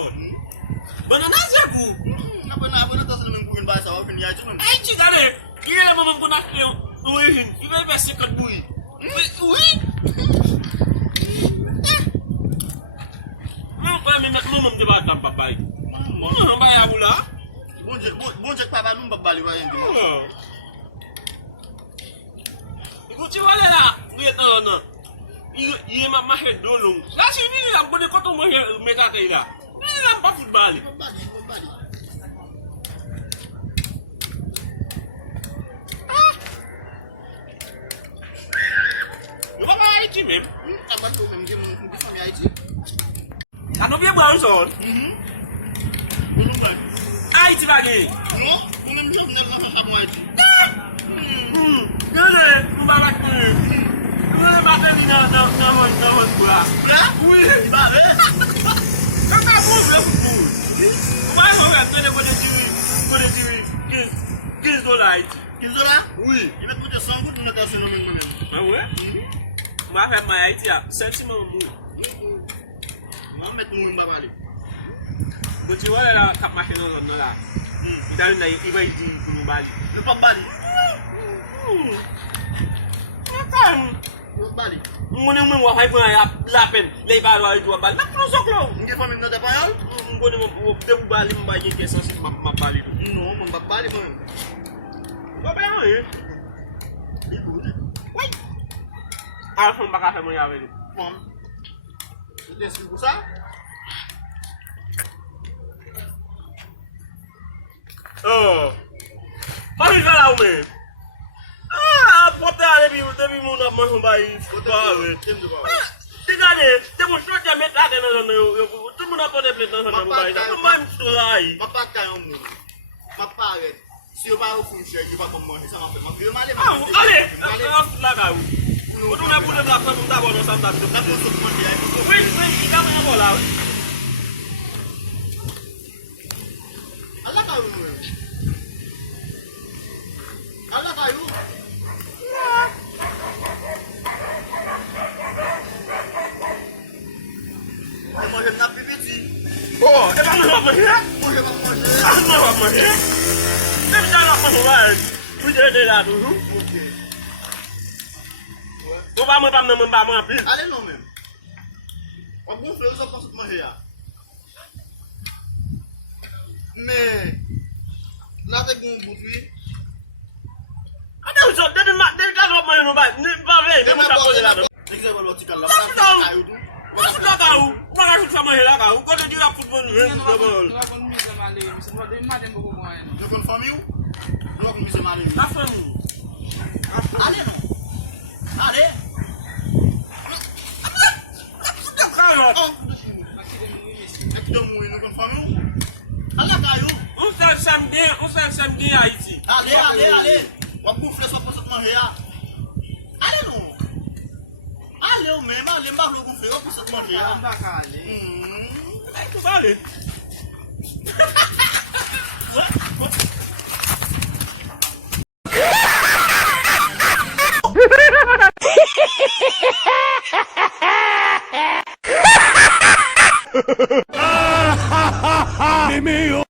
son. Banana zaku. Apa tas naman buhin ba sa open ya cuma. Ay chigale. Gila mo mong kunak yo. Uy, iba ba second boy. Uy. Pa mi mak mo di ba tam papay. Mo ba ya bula? Bonje papa num babali wa yendi. Ikuti wala la. Wait no. Iye ma he dolung. La si ni la bone ko to mo he meta te ila. Ni la ba football. Babali. Yo ba Haiti même. Apa tu même game di famille Haiti. Ano bien bon son. Belum ba. Haiti ba ge. No, mo même job na sa Haiti. Gele, mbara ke. Gele ba te ni na bula. Bla? Oui, Ba be. kaka bo le football. Ba ho ga tele ko de diri. $15 Haiti. Kizola? Oui. Il va coûter 100 gouttes na tasse no même. Ah ouais? Ma fait ma Haiti a sentiment mou. Mo met mo babali. Ko ti wala la kap ma no la. Dal na iba di ko bali. Le babali. Babali. Ngone mo wa hay fa la pen lay ba wa ju bal. Na pro soklo. Ngi famille no de payal? Ngone mo de bali mba je ke sensi ma bali do. No, mo babali mo. Ba ba yo. Oui. Ah, on baka fa mo ya we. Mom. Desse pour ça? Oh. Mari kala o me. Ah, pota debi mo na mo ba yi. Pota we. Tigane, te mo so te meta de no yo. Tu mo na pode plate na ba yi. Mo ma mtrai. Papa ka yon mo. Papa re. Si yo pa ou funche, yo pa manger, ça m'a fait mal. Yo m'aller. Allez, la ga ou. O tu na pode la fa mo da bo no santa. Na ko so manger. Oui, il va me voler. Allah ka yon. Allah ka yon. On mange na pipiti. Oh, e ba mo ma he? On va manger. Ah, no ma he. Dem ja la mo wa. Oui, de la do. OK. Ko ba mo api. Allez non même. On gonfle aux pas manger ya. Mais là te gon boutui. Ade so de ka lo mo no ba. Ni ba ve, de mo ta ko la do. Dès que vous l'autre là. What's the matter? What are you trying to do? What did you have football? Je connais famille ou? Je connais monsieur Mali. La famille. Allez non. Allez. Aqui do moinho, não confirma ou? Allah caiu. On s'en samedi à Haïti. Allez. On va bouffer ça pour se manger. Allez non. Allez ou même, allez pas le bouffer pour se manger. Tu vas aller. Mimeo.